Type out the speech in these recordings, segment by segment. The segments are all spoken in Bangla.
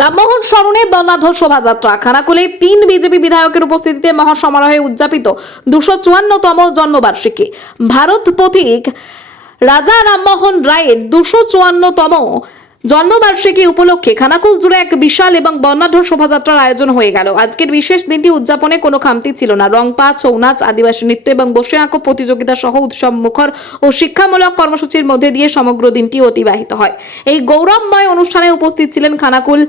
রামমোহন স্মরণে বর্ণাঢ্য শোভাযাত্রা খানাকুলে 3 বিজেপি বিধায়কের উপস্থিতিতে মহাসমারোহে উদযাপিত 254তম জন্মবার্ষিকী। ভারত পথিক রাজা রামমোহন রায়ের 254তম জন্মবার্ষিকী উপলক্ষে খানাকুল জুড়ে এক বিশাল এবং বর্ণাঢ্য শোভাযাত্রার আয়োজন হয়ে গেল। আজকের বিশেষ দিনটি উদযাপনে কোনো খামতি ছিল না। রংপা, ছৌ নাচ, আদিবাসী নৃত্য এবং বসে আঁকো প্রতিযোগিতা সহ উৎসব মুখর ও শিক্ষামূলক কর্মসূচির মধ্যে দিয়ে সমগ্র দিনটি অতিবাহিত হয়। এই গৌরবময় অনুষ্ঠানে উপস্থিত ছিলেন খানাকুল,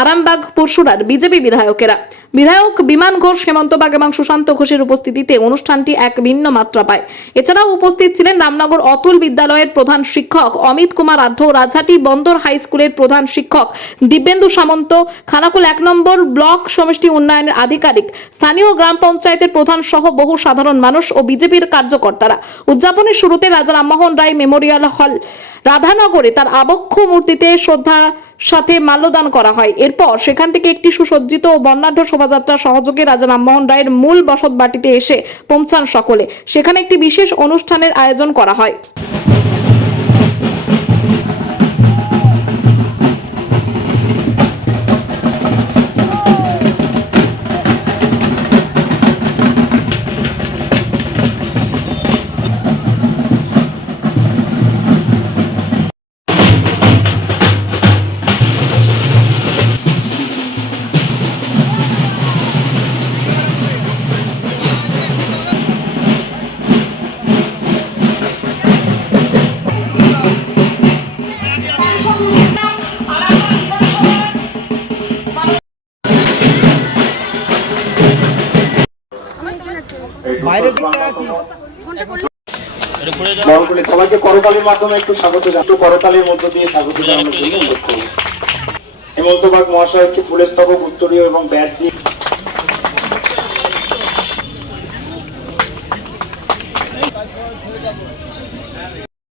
আরামবাগ, পরশুরার বিজেপি বিধায়কেরা। বিধায়ক বিমান ঘোষ, হেমন্ত বাগ এবং সুশান্ত ঘোষের উপস্থিতিতে অনুষ্ঠানটি এক ভিন্ন মাত্রা পায়। এছাড়াও উপস্থিত ছিলেন রামনগর অতুল বিদ্যালয়ের প্রধান শিক্ষক অমিত কুমার আঢ্য, রাজহাটি বন্দর হাই স্কুলের প্রধান শিক্ষক দিব্যেন্দু সামন্ত, খানাকুল 1 নম্বর ব্লক সমষ্টি উন্নয়নের আধিকারিক, স্থানীয় গ্রাম পঞ্চায়েতের প্রধান সহ বহু সাধারণ মানুষ ও বিজেপির কার্যকর্তারা। উদযাপনের শুরুতে রাজা রামমোহন রায় মেমোরিয়াল হল রাধানগরে তার আবক্ষ মূর্তিতে শ্রদ্ধা সাথে মাল্যদান করা হয়। এরপর সেখান থেকে একটি সুসজ্জিত ও বর্ণাঢ্য শোভাযাত্রা সহযোগে রাজা রামমোহন রায়ের মূল বসত বাটিতে এসে পৌঁছান সকলে। সেখানে একটি বিশেষ অনুষ্ঠানের আয়োজন করা হয়। সবাইকে করতালির মাধ্যমে একটু স্বাগত জানাই, করতালির মধ্য দিয়ে স্বাগত জানানোর জন্য অনুরোধ করি। হেমন্ত বাগ মহাশয়কে ফুলের স্তবক, উত্তরীয় এবং ব্যাস দিয়ে